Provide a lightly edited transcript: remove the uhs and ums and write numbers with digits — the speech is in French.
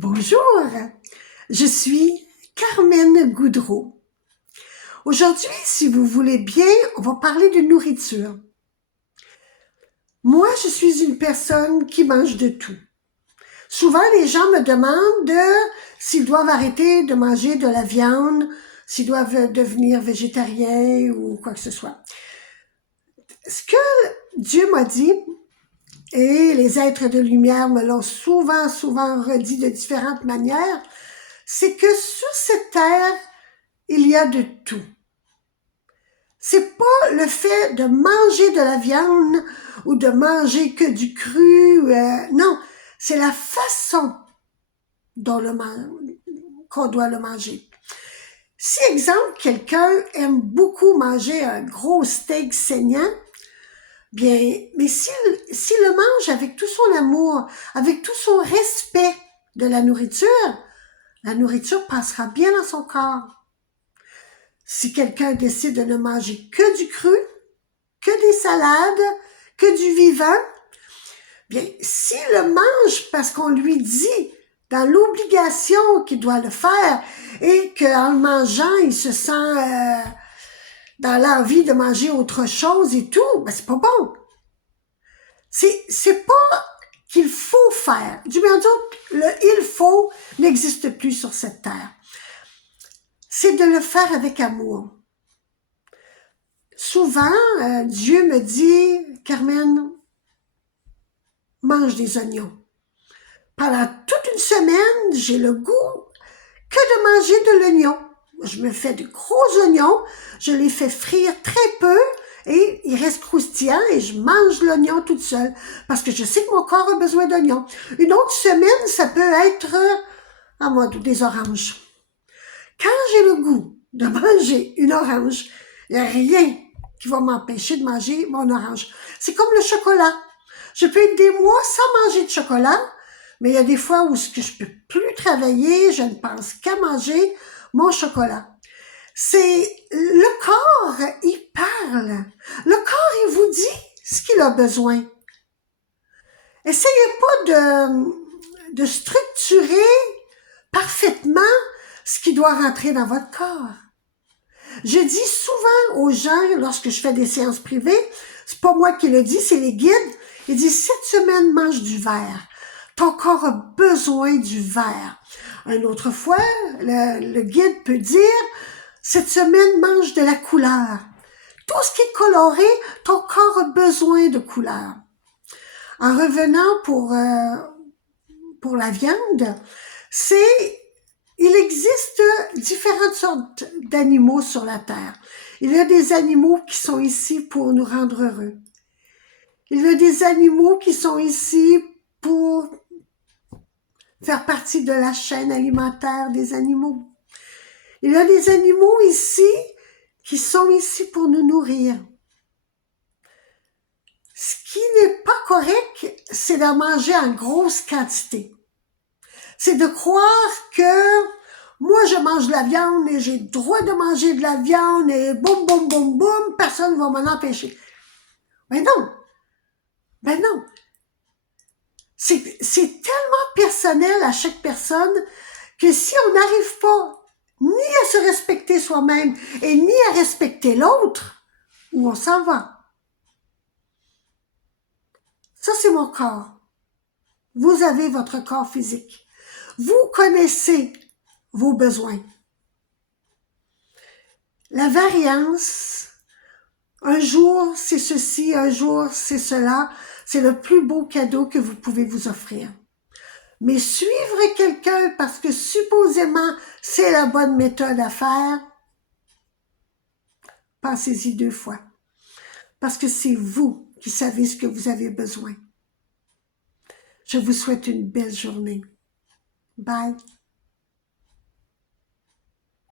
Bonjour, je suis Carmen Goudreau. Aujourd'hui, si vous voulez bien, on va parler de nourriture. Moi, je suis une personne qui mange de tout. Souvent, les gens me demandent s'ils doivent arrêter de manger de la viande, s'ils doivent devenir végétariens ou quoi que ce soit. Ce que Dieu m'a dit, et les êtres de lumière me l'ont souvent redit de différentes manières, c'est que sur cette terre, il y a de tout. C'est pas le fait de manger de la viande ou de manger que du cru, non, c'est la façon dont qu'on doit le manger. Si, exemple, quelqu'un aime beaucoup manger un gros steak saignant, bien, mais s'il le mange avec tout son amour, avec tout son respect de la nourriture passera bien dans son corps. Si quelqu'un décide de ne manger que du cru, que des salades, que du vivant, bien, s'il le mange parce qu'on lui dit dans l'obligation qu'il doit le faire et qu'en le mangeant, il se sent dans l'envie de manger autre chose et tout, ben c'est pas bon. C'est pas qu'il faut faire. Du bien dire, le « il faut » n'existe plus sur cette terre. C'est de le faire avec amour. Souvent, Dieu me dit, Carmen, mange des oignons. Pendant toute une semaine, j'ai le goût que de manger de l'oignon. Je me fais de gros oignons, je les fais frire très peu et ils restent croustillants et je mange l'oignon toute seule parce que je sais que mon corps a besoin d'oignons. Une autre semaine, ça peut être en mode des oranges. Quand j'ai le goût de manger une orange, il n'y a rien qui va m'empêcher de manger mon orange. C'est comme le chocolat. Je peux être des mois sans manger de chocolat, mais il y a des fois où je peux plus travailler, je ne pense qu'à manger mon chocolat. C'est le corps, il parle. Le corps, il vous dit ce qu'il a besoin. Essayez pas de structurer parfaitement ce qui doit rentrer dans votre corps. Je dis souvent aux gens, lorsque je fais des séances privées, c'est pas moi qui le dis, c'est les guides, ils disent, cette semaine, mange du verre. Ton corps a besoin du verre. Une autre fois, le guide peut dire, cette semaine, mange de la couleur. Tout ce qui est coloré, ton corps a besoin de couleur. En revenant pour la viande, il existe différentes sortes d'animaux sur la Terre. Il y a des animaux qui sont ici pour nous rendre heureux. Il y a des animaux qui sont ici pour faire partie de la chaîne alimentaire des animaux. Il y a des animaux ici qui sont ici pour nous nourrir. Ce qui n'est pas correct, c'est d'en manger en grosse quantité. C'est de croire que moi, je mange de la viande et j'ai le droit de manger de la viande et boum, boum, boum, boum, personne ne va m'en empêcher. Ben non. Ben non. C'est tellement personnel à chaque personne que si on n'arrive pas ni à se respecter soi-même et ni à respecter l'autre, où on s'en va? Ça, c'est mon corps. Vous avez votre corps physique. Vous connaissez vos besoins. La variance, un jour c'est ceci, un jour c'est cela, c'est le plus beau cadeau que vous pouvez vous offrir. Mais suivre quelqu'un parce que supposément c'est la bonne méthode à faire, pensez-y 2 fois. Parce que c'est vous qui savez ce que vous avez besoin. Je vous souhaite une belle journée. Bye.